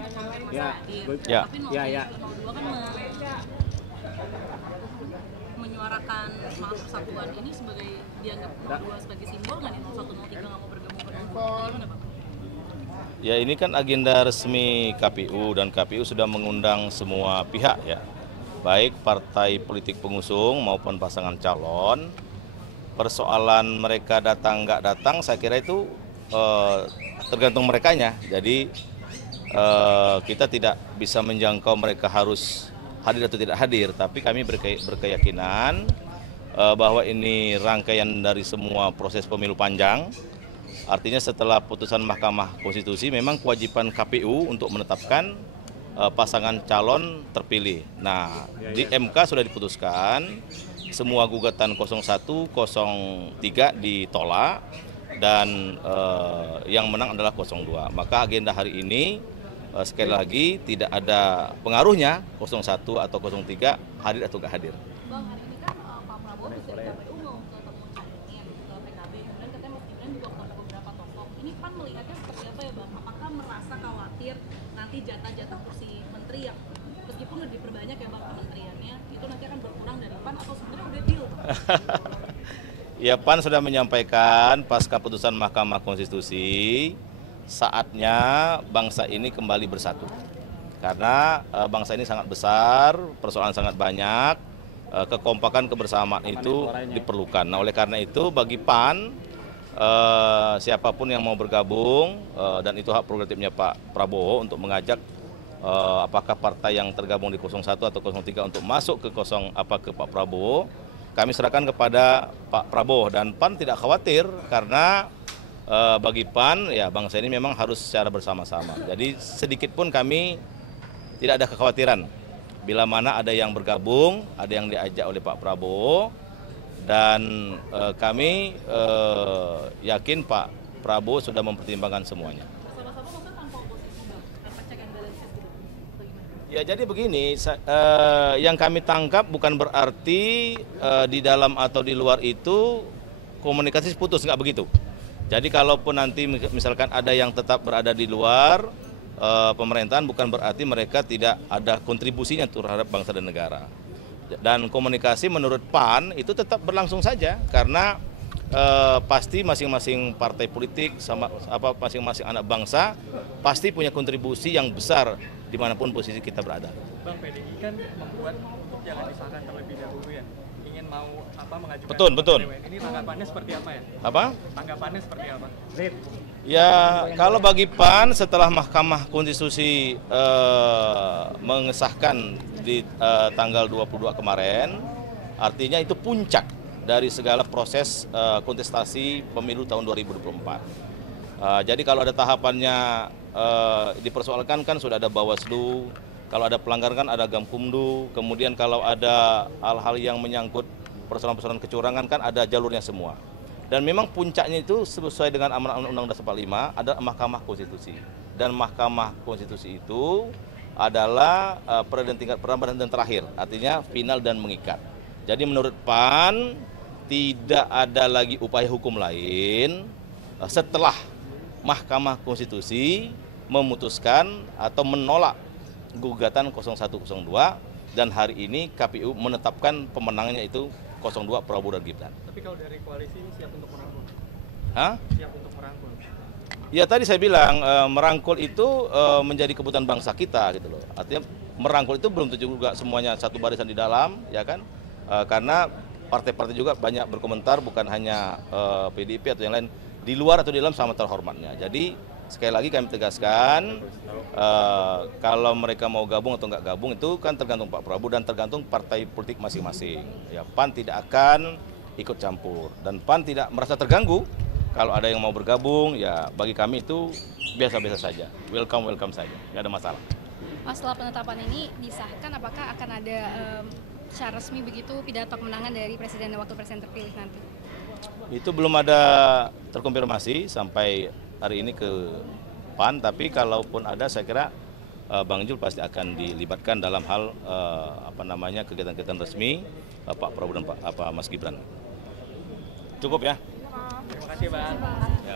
untuk mengklaim masa Ya, hadir. ya. Tapi Ya. 02 kan menyuarakan semangat persatuan ini sebagai dianggap 02 sebagai simbol nggak nih 01 03 nggak mau bergabung ke 02? Gimana Pak? Ya, ini kan agenda resmi KPU dan KPU sudah mengundang semua pihak ya, baik partai politik pengusung maupun pasangan calon. Persoalan mereka datang nggak datang, saya kira itu tergantung merekanya. Jadi kita tidak bisa menjangkau mereka harus hadir atau tidak hadir, tapi kami berkeyakinan bahwa ini rangkaian dari semua proses pemilu panjang. Artinya setelah putusan Mahkamah Konstitusi memang kewajiban KPU untuk menetapkan pasangan calon terpilih. Nah, di MK sudah diputuskan semua gugatan 01, 03 ditolak dan yang menang adalah 02. Maka agenda hari ini sekali lagi tidak ada pengaruhnya 01 atau 03 hadir atau nggak hadir. Bang, hari ini kan Pak Prabowo bisa di KPU mau ketemu Caimin ke PKB, kemudian katanya Mas Gibran juga ketemu beberapa tokoh. Ini PAN melihatnya seperti apa ya Bang? Apakah merasa khawatir nanti jatah-jatah kursi menteri yang meskipun udah diperbanyak ya Bang kementeriannya, itu nanti akan berkurang dari PAN atau sebenarnya udah deal? Ya, PAN sudah menyampaikan pasca putusan Mahkamah Konstitusi saatnya bangsa ini kembali bersatu. Karena bangsa ini sangat besar, persoalan sangat banyak, kekompakan kebersamaan itu diperlukan. Nah, oleh karena itu bagi PAN, siapapun yang mau bergabung, dan itu hak prerogatifnya Pak Prabowo untuk mengajak apakah partai yang tergabung di 01 atau 03 untuk masuk ke ke Pak Prabowo, kami serahkan kepada Pak Prabowo. Dan PAN tidak khawatir karena bagi PAN ya bangsa ini memang harus secara bersama-sama. Jadi sedikit pun kami tidak ada kekhawatiran bila mana ada yang bergabung, ada yang diajak oleh Pak Prabowo, dan kami yakin Pak Prabowo sudah mempertimbangkan semuanya. Sama-sama maksudnya tanpa oposisi Bang, tanpa check and balances gitu. Bagaimana? Ya, jadi begini, yang kami tangkap bukan berarti di dalam atau di luar itu komunikasi putus, nggak begitu. Jadi kalaupun nanti misalkan ada yang tetap berada di luar pemerintahan, bukan berarti mereka tidak ada kontribusinya terhadap bangsa dan negara. Dan komunikasi menurut PAN itu tetap berlangsung saja, karena pasti masing-masing partai politik sama masing-masing anak bangsa pasti punya kontribusi yang besar dimanapun posisi kita berada. Bang, PDI kan membuat untuk jangan disahkan terlebih dahulu ya, ingin mau mengajukan. Betul. Ini tanggapannya seperti apa ya? Apa? Tanggapannya seperti apa? Ya, kalau bagi PAN setelah Mahkamah Konstitusi mengesahkan di tanggal 22 kemarin, artinya itu puncak dari segala proses kontestasi pemilu tahun 2024. Jadi kalau ada tahapannya dipersoalkan kan sudah ada Bawaslu, kalau ada pelanggaran kan ada Gamkumdu, kemudian kalau ada hal-hal yang menyangkut persoalan-persoalan kecurangan kan ada jalurnya semua. Dan memang puncaknya itu sesuai dengan amanat Undang-Undang Dasar 45 ada Mahkamah Konstitusi. Dan Mahkamah Konstitusi itu adalah tingkat peradilan dan terakhir, artinya final dan mengikat. Jadi menurut PAN tidak ada lagi upaya hukum lain setelah Mahkamah Konstitusi memutuskan atau menolak gugatan 0102 dan hari ini KPU menetapkan pemenangnya itu 02 Prabowo dan Gibran. Tapi kalau dari koalisi ini siap untuk merangkul? Hah? Siap untuk merangkul? Ya tadi saya bilang merangkul itu menjadi kebutuhan bangsa kita gitu loh. Artinya merangkul itu belum tentu juga semuanya satu barisan di dalam, ya kan? Karena partai-partai juga banyak berkomentar, bukan hanya PDIP atau yang lain, di luar atau di dalam sama terhormatnya. Jadi sekali lagi kami tegaskan, kalau mereka mau gabung atau nggak gabung itu kan tergantung Pak Prabowo dan tergantung partai politik masing-masing. Ya, PAN tidak akan ikut campur dan PAN tidak merasa terganggu kalau ada yang mau bergabung. Ya bagi kami itu biasa-biasa saja, welcome saja, nggak ada masalah. Pas setelah penetapan ini disahkan, apakah akan ada secara resmi begitu pidato kemenangan dari Presiden dan Wakil Presiden terpilih nanti? Itu belum ada terkonfirmasi sampai hari ini ke PAN, tapi kalaupun ada saya kira Bang Jul pasti akan dilibatkan dalam hal kegiatan-kegiatan resmi Pak Prabowo dan Mas Gibran. Cukup ya? Terima kasih Bang. Ya,